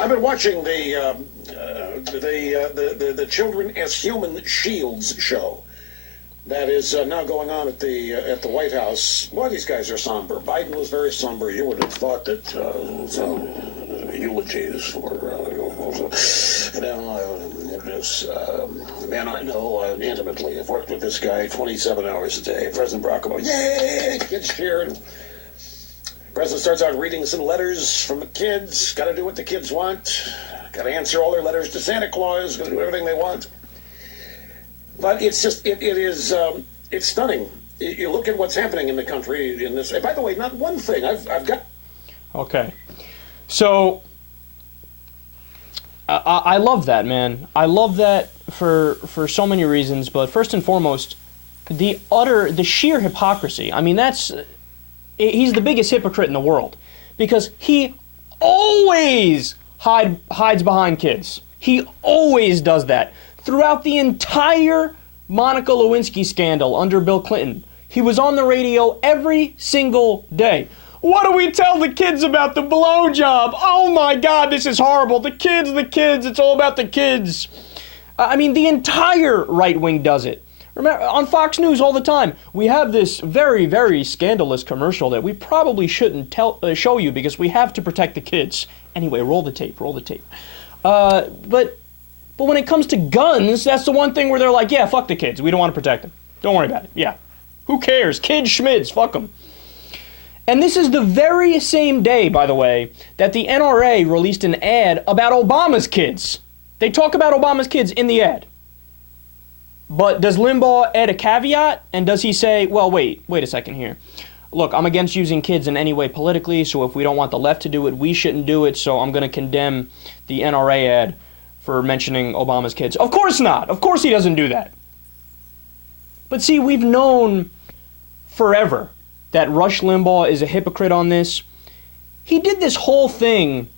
I've been watching the Children as Human Shields show that is now going on at the White House. Boy, these guys are somber. Biden was very somber. You would have thought that eulogies for man I know intimately. I've worked with this guy 27 hours a day. President Barack Obama, yay, kids cheering. President starts out reading some letters from the kids. Got to do what the kids want. Got to answer all their letters to Santa Claus. Got to do everything they want. But it's just, it's stunning. You look at what's happening in the country in this. By the way, not one thing. I've got. Okay, so I love that, man. I love that for so many reasons. But first and foremost, the sheer hypocrisy. I mean, he's the biggest hypocrite in the world because he always hides behind kids. He always does that. Throughout the entire Monica Lewinsky scandal under Bill Clinton, he was on the radio every single day. What do we tell the kids about the blowjob? Oh my God, this is horrible. The kids, it's all about the kids. I mean, the entire right wing does it. Remember, on Fox News all the time, we have this very, very scandalous commercial that we probably shouldn't show you because we have to protect the kids. Anyway, roll the tape. But when it comes to guns, that's the one thing where they're like, yeah, fuck the kids. We don't want to protect them. Don't worry about it. Yeah. Who cares? Kids, schmids, fuck them. And this is the very same day, by the way, that the NRA released an ad about Obama's kids. They talk about Obama's kids in the ad. But does Limbaugh add a caveat? And does he say, well, wait a second here. Look, I'm against using kids in any way politically, so if we don't want the left to do it, we shouldn't do it, so I'm going to condemn the NRA ad for mentioning Obama's kids. Of course not. Of course he doesn't do that. But see, we've known forever that Rush Limbaugh is a hypocrite on this. He did this whole thing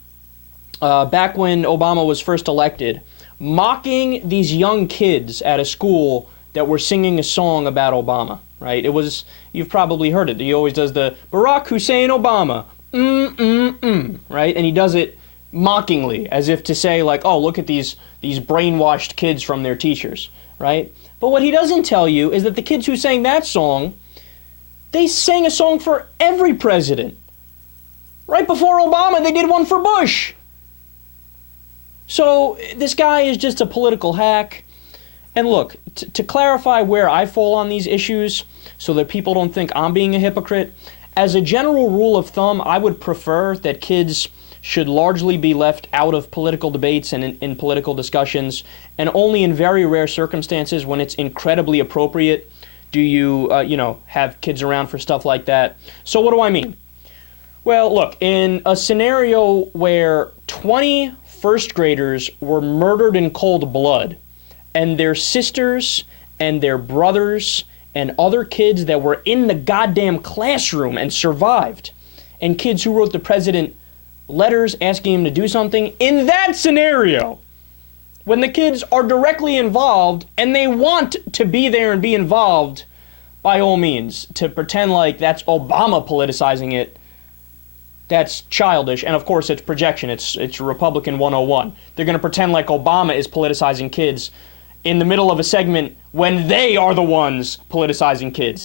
back when Obama was first elected, mocking these young kids at a school that were singing a song about Obama, right? It was, you've probably heard it. He always does the Barack Hussein Obama, right? And he does it mockingly, as if to say, like, oh, look at these brainwashed kids from their teachers, right? But what he doesn't tell you is that the kids who sang that song, they sang a song for every president. Right before Obama, they did one for Bush. So this guy is just a political hack. And look, to clarify where I fall on these issues so that people don't think I'm being a hypocrite, as a general rule of thumb, I would prefer that kids should largely be left out of political debates and in political discussions, and only in very rare circumstances when it's incredibly appropriate do you, have kids around for stuff like that. So what do I mean? Well, look, in a scenario where 20 first graders were murdered in cold blood, and their sisters and their brothers and other kids that were in the goddamn classroom and survived, and kids who wrote the president letters asking him to do something, in that scenario, when the kids are directly involved and they want to be there and be involved, by all means, to pretend like that's Obama politicizing it, that's childish. And of course, it's projection. It's Republican 101. They're going to pretend like Obama is politicizing kids in the middle of a segment when they are the ones politicizing kids.